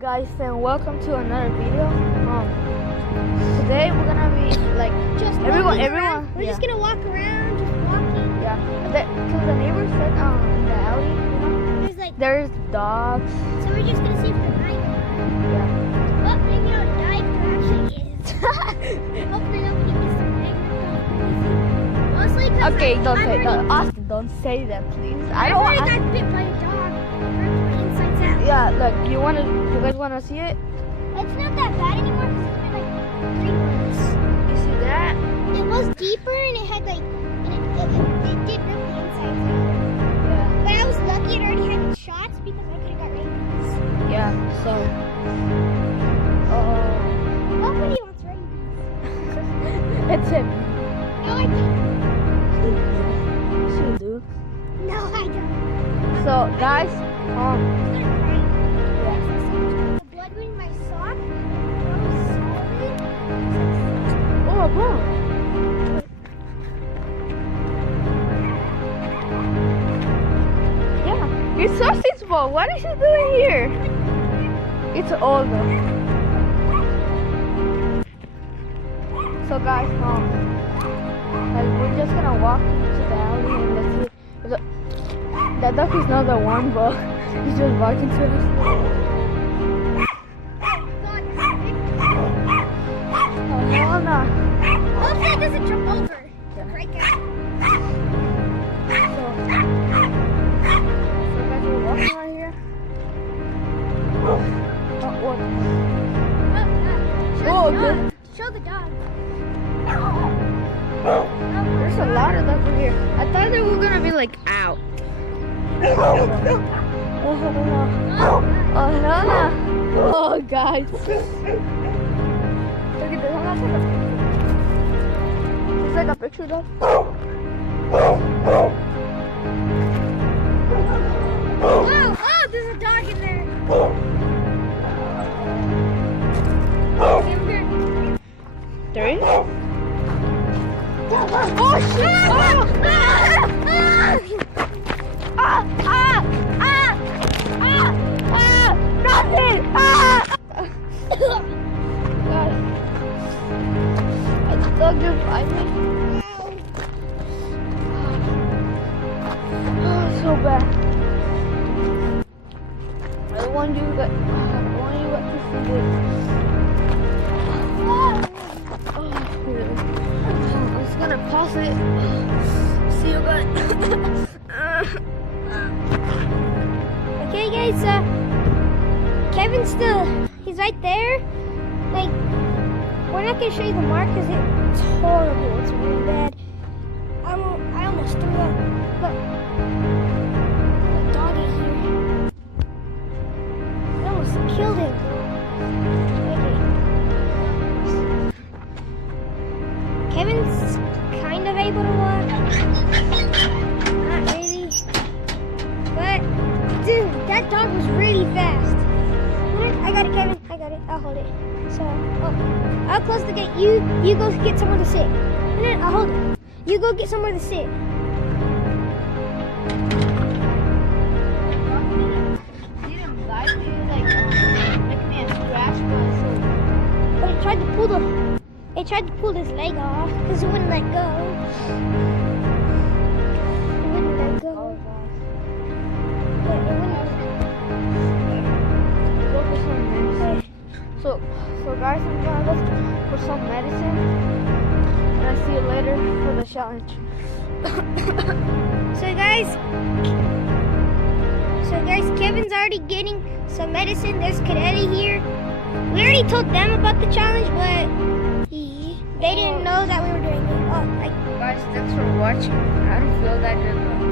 Guys, and welcome to another video. Today we're gonna be like Just everyone. We're just gonna walk around, just walking. Yeah, because the neighbor said in the alley, there's dogs. So we're just gonna see if they're right. Yeah. Well, maybe not die if there actually is. Hopefully nobody gets their magnet. Mostly because Okay, don't say that. Austin, don't say that, please. I don't. got bit by a dog and it hurt my insides out. Yeah, look, you guys wanna see it? It's not that bad anymore because it's been like 3 months. You see that? It was deeper and it had like, and it did rip the insides out. Yeah. But I was lucky it already had shots because I could have got rabies. Yeah. So. Nobody wants rabies. It's him. No, I don't. Yes, you do. No, I don't. So, guys, I'm gonna cry. yeah. The blood in my sock. It was solid. Oh, bro. Yeah, it's Austin's ball. What is he doing here? It's older. So guys, like we're just gonna walk into the alley and let's see. That dog is not the one, but he's just walking to us. Oh no, no. Hopefully it doesn't jump over. Break out. So guys, we're walking right here. Oh, what? Oh, good. Show the dog. There's a lot of dogs over here. I thought they were gonna be like out. Oh no, no. Oh guys. Look at this. It's like a picture though. Oh, there's a dog in there. There is? Oh shit! Nothing! God. The dog just bite me. Oh, so bad. I want you guys to see this. I'm just gonna pause it. See you guys. Okay, guys, Kevin's he's right there. Like, we're not gonna show you the mark because it's horrible. It's really bad. I almost threw up. Look. The dog in here. I almost killed him. Okay. Kevin's kind of able to walk. Not really. But, dude, that dog was really fast. I got it, Kevin. I got it. I'll hold it. So, I'll close the gate. You go get somewhere to sit. And then I'll hold it. You go get somewhere to sit. Didn't bite me, like make me a scratch, But it tried to pull his leg off because it wouldn't let go. It wouldn't let go. But it wouldn't. Go for some medicine. So guys, I'm gonna go for some medicine, and I'll see you later for the challenge. So guys, Kevin's already getting some medicine. There's Kadeli here. We already told them about the challenge, but they didn't know that we were doing it. Guys, thanks for watching. I don't feel that good though.